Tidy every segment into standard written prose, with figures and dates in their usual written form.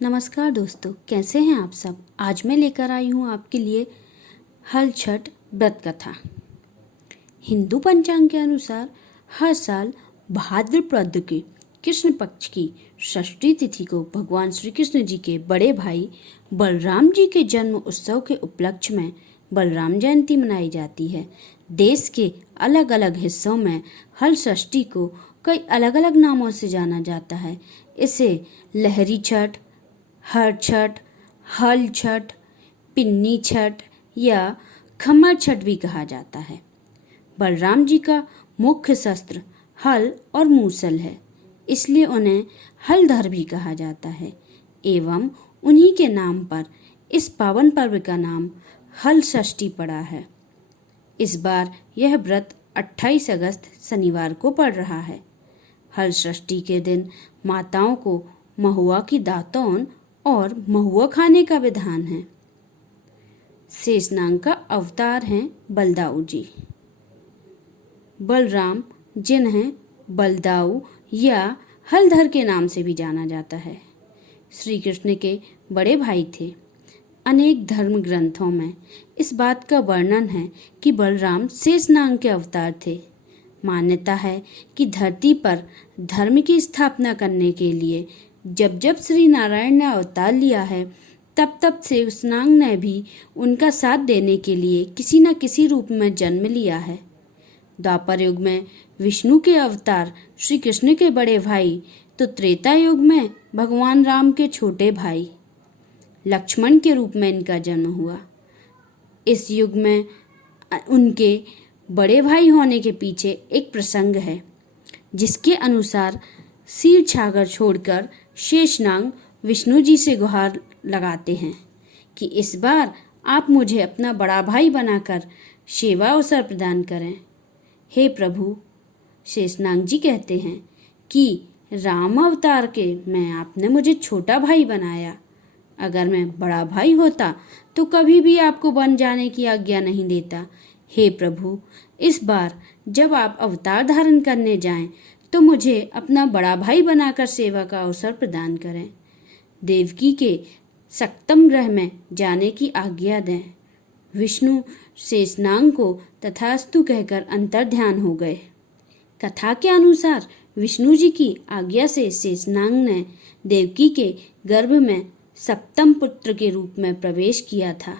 नमस्कार दोस्तों, कैसे हैं आप सब। आज मैं लेकर आई हूँ आपके लिए हल छठ व्रत कथा। हिंदू पंचांग के अनुसार हर साल भाद्रपद के कृष्ण पक्ष की षष्ठी तिथि को भगवान श्री कृष्ण जी के बड़े भाई बलराम जी के जन्म उत्सव के उपलक्ष्य में बलराम जयंती मनाई जाती है। देश के अलग अलग हिस्सों में हल षष्ठी को कई अलग अलग नामों से जाना जाता है। इसे लहरी छठ, हर छठ, हल छठ, पिन्नी छठ या खम्मर छठ भी कहा जाता है। बलराम जी का मुख्य शस्त्र हल और मूसल है, इसलिए उन्हें हलधर भी कहा जाता है एवं उन्हीं के नाम पर इस पावन पर्व का नाम हल षष्ठी पड़ा है। इस बार यह व्रत 28 अगस्त शनिवार को पड़ रहा है। हल षष्ठी के दिन माताओं को महुआ की दातौन और महुआ खाने का विधान है। शेषनाग का अवतार हैं बलदाऊ जी। बलराम, जिन्हें बलदाऊ या हलधर के नाम से भी जाना जाता है, श्री कृष्ण के बड़े भाई थे। अनेक धर्म ग्रंथों में इस बात का वर्णन है कि बलराम शेषनाग के अवतार थे। मान्यता है कि धरती पर धर्म की स्थापना करने के लिए जब जब श्री नारायण ने अवतार लिया है, तब तब शेषनाग ने भी उनका साथ देने के लिए किसी न किसी रूप में जन्म लिया है। द्वापर युग में विष्णु के अवतार श्री कृष्ण के बड़े भाई, तो त्रेता युग में भगवान राम के छोटे भाई लक्ष्मण के रूप में इनका जन्म हुआ। इस युग में उनके बड़े भाई होने के पीछे एक प्रसंग है, जिसके अनुसार क्षीर सागर छोड़कर शेषनाग विष्णु जी से गुहार लगाते हैं कि इस बार आप मुझे अपना बड़ा भाई बनाकर सेवा अवसर प्रदान करें। हे प्रभु, शेषनाग जी कहते हैं कि राम अवतार के में आपने मुझे छोटा भाई बनाया। अगर मैं बड़ा भाई होता तो कभी भी आपको बन जाने की आज्ञा नहीं देता। हे प्रभु, इस बार जब आप अवतार धारण करने जाएं तो मुझे अपना बड़ा भाई बनाकर सेवा का अवसर प्रदान करें। देवकी के सक्तम ग्रह में जाने की आज्ञा दें। विष्णु शेषनाग को तथास्तु कहकर अंतर्ध्यान हो गए। कथा के अनुसार विष्णु जी की आज्ञा से शेषनाग ने देवकी के गर्भ में सप्तम पुत्र के रूप में प्रवेश किया था।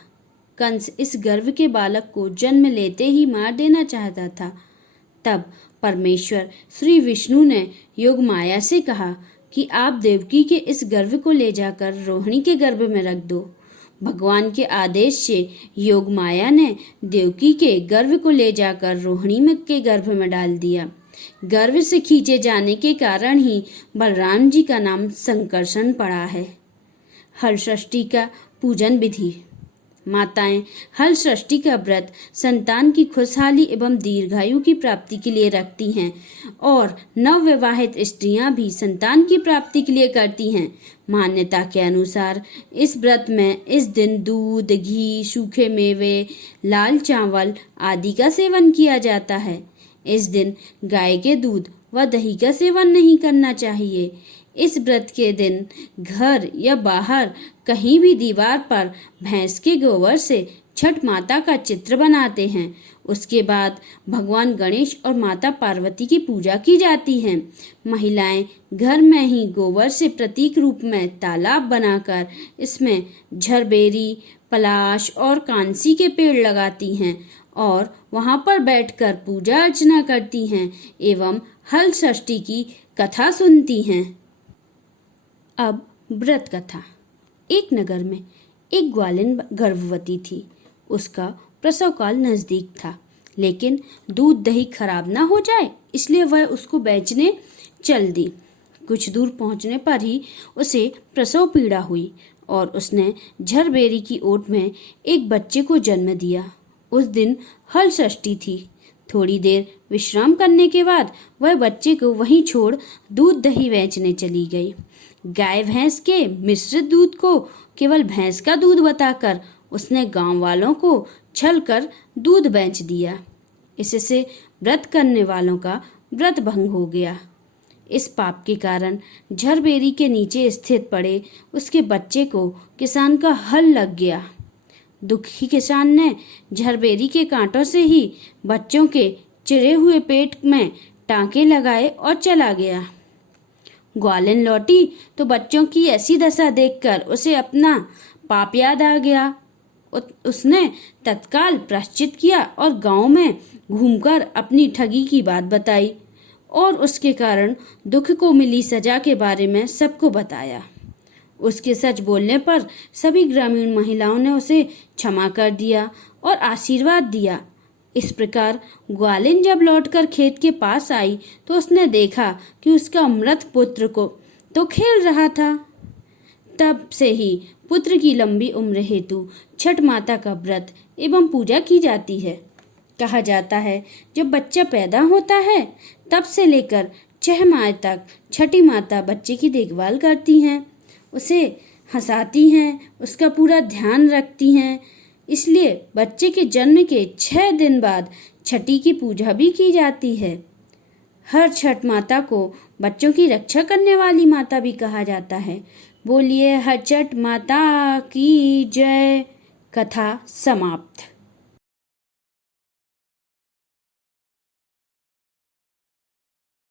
कंस इस गर्भ के बालक को जन्म लेते ही मार देना चाहता था। तब परमेश्वर श्री विष्णु ने योग माया से कहा कि आप देवकी के इस गर्भ को ले जाकर रोहिणी के गर्भ में रख दो। भगवान के आदेश से योग माया ने देवकी के गर्भ को ले जाकर रोहिणी के गर्भ में डाल दिया। गर्भ से खींचे जाने के कारण ही बलराम जी का नाम संकर्षण पड़ा है। हल षष्ठी का पूजन विधि। माताएं हल षष्ठी का व्रत संतान की खुशहाली एवं दीर्घायु की प्राप्ति के लिए रखती हैं और नवविवाहित स्त्रियां भी संतान की प्राप्ति के लिए करती हैं। मान्यता के अनुसार इस व्रत में इस दिन दूध, घी, सूखे मेवे, लाल चावल आदि का सेवन किया जाता है। इस दिन गाय के दूध व दही का सेवन नहीं करना चाहिए। इस व्रत के दिन घर या बाहर कहीं भी दीवार पर भैंस के गोबर से छठ माता का चित्र बनाते हैं। उसके बाद भगवान गणेश और माता पार्वती की पूजा की जाती है। महिलाएं घर में ही गोबर से प्रतीक रूप में तालाब बनाकर इसमें झरबेरी, पलाश और कांसी के पेड़ लगाती हैं और वहां पर बैठकर पूजा अर्चना करती हैं एवं हल षष्ठी की कथा सुनती हैं। अब व्रत कथा। एक नगर में एक ग्वालिन गर्भवती थी। उसका प्रसव काल नजदीक था, लेकिन दूध दही खराब ना हो जाए इसलिए वह उसको बेचने चल दी। कुछ दूर पहुंचने पर ही उसे प्रसव पीड़ा हुई और उसने झरबेरी की ओट में एक बच्चे को जन्म दिया। उस दिन हल षष्ठी थी। थोड़ी देर विश्राम करने के बाद वह बच्चे को वहीं छोड़ दूध दही बेचने चली गई। गाय भैंस के मिश्रित दूध को केवल भैंस का दूध बताकर उसने गांव वालों को छल कर दूध बेच दिया। इससे व्रत करने वालों का व्रत भंग हो गया। इस पाप के कारण झरबेरी के नीचे स्थित पड़े उसके बच्चे को किसान का हल लग गया। दुखी किसान ने झरबेरी के कांटों से ही बच्चों के चिरे हुए पेट में टांके लगाए और चला गया। ग्वालिन लौटी तो बच्चों की ऐसी दशा देखकर उसे अपना पाप याद आ गया। उसने तत्काल प्रायश्चित किया और गांव में घूमकर अपनी ठगी की बात बताई और उसके कारण दुख को मिली सजा के बारे में सबको बताया। उसके सच बोलने पर सभी ग्रामीण महिलाओं ने उसे क्षमा कर दिया और आशीर्वाद दिया। इस प्रकार ग्वालिन जब लौटकर खेत के पास आई तो उसने देखा कि उसका मृत पुत्र को तो खेल रहा था। तब से ही पुत्र की लंबी उम्र हेतु छठ माता का व्रत एवं पूजा की जाती है। कहा जाता है जब बच्चा पैदा होता है तब से लेकर 6 माह तक छठी माता बच्चे की देखभाल करती हैं, उसे हंसाती हैं, उसका पूरा ध्यान रखती हैं। इसलिए बच्चे के जन्म के 6 दिन बाद छठी की पूजा भी की जाती है। हर छठ माता को बच्चों की रक्षा करने वाली माता भी कहा जाता है। बोलिए हर छठ माता की जय। कथा समाप्त।